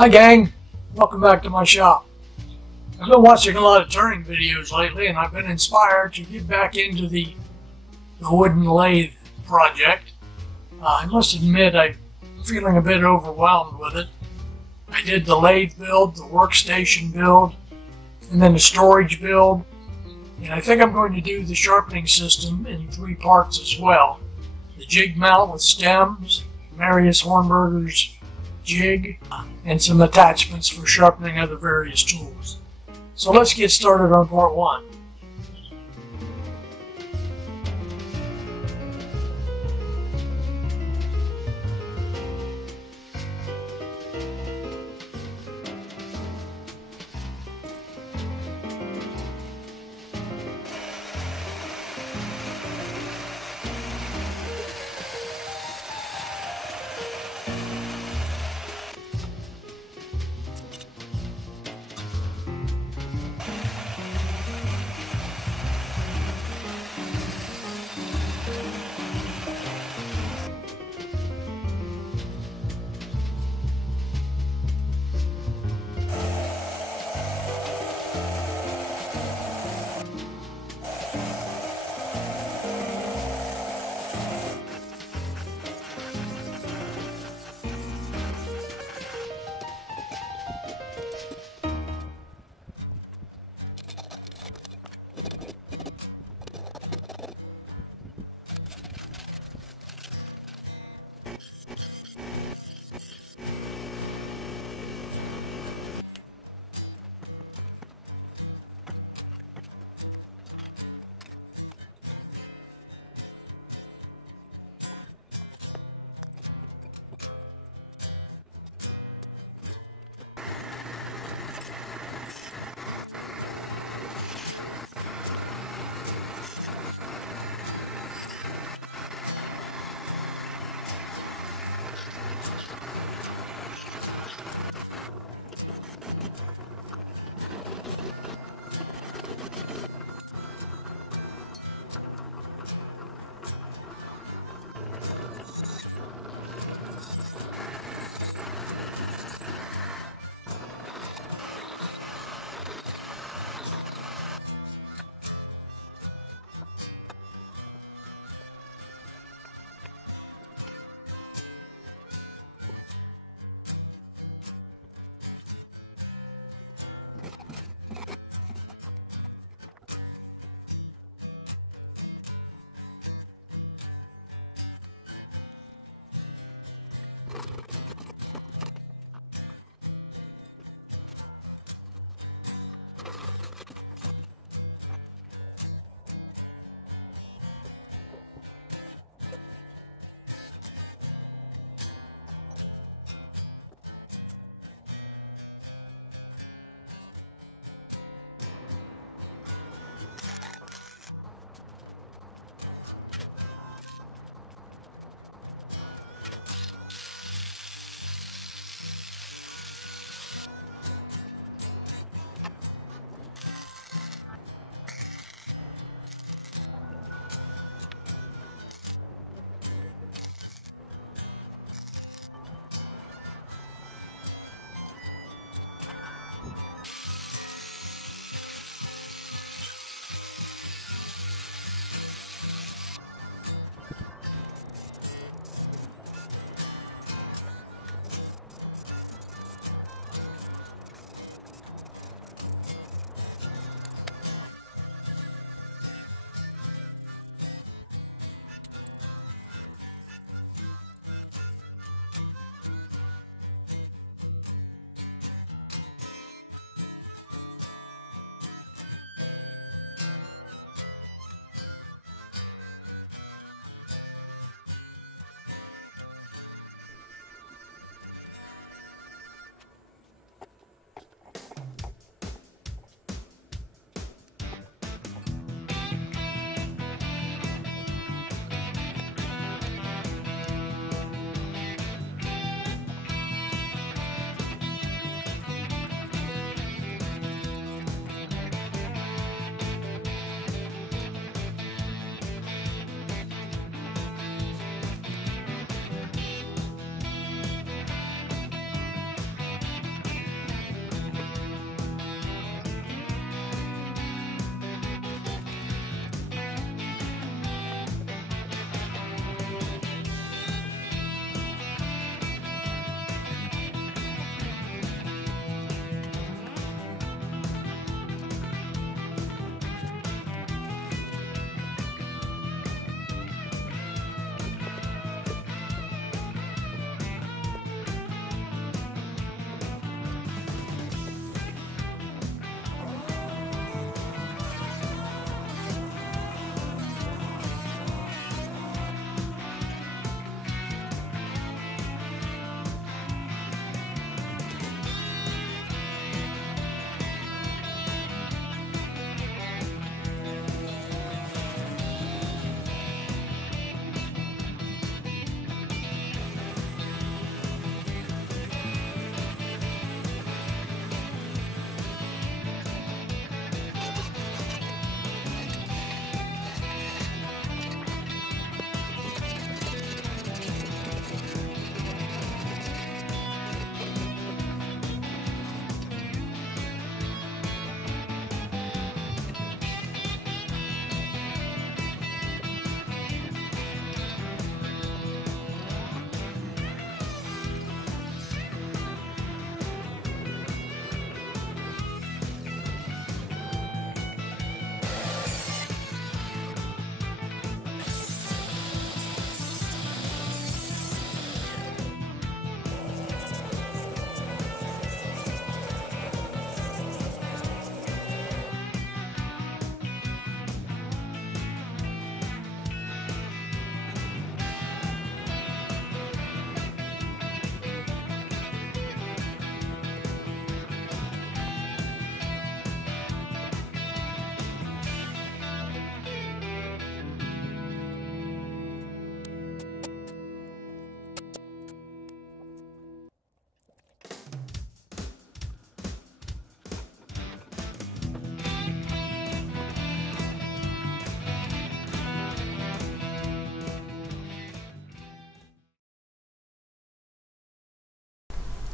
Hi gang, welcome back to my shop. I've been watching a lot of turning videos lately and I've been inspired to get back into the wooden lathe project. I must admit I'm feeling a bit overwhelmed with it. I did the lathe build, the workstation build, and then the storage build. And I think I'm going to do the sharpening system in 3 parts as well. The jig mount with stems, Marius Hornberger's jig, and some attachments for sharpening of the various tools. So let's get started on part 1.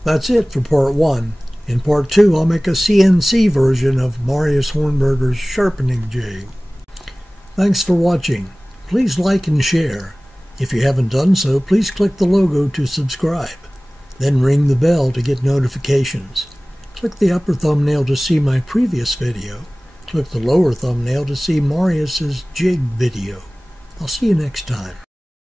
That's it for part 1. In part 2, I'll make a CNC version of Marius Hornberger's sharpening jig. Thanks for watching. Please like and share. If you haven't done so, please click the logo to subscribe. Then ring the bell to get notifications. Click the upper thumbnail to see my previous video. Click the lower thumbnail to see Marius's jig video. I'll see you next time.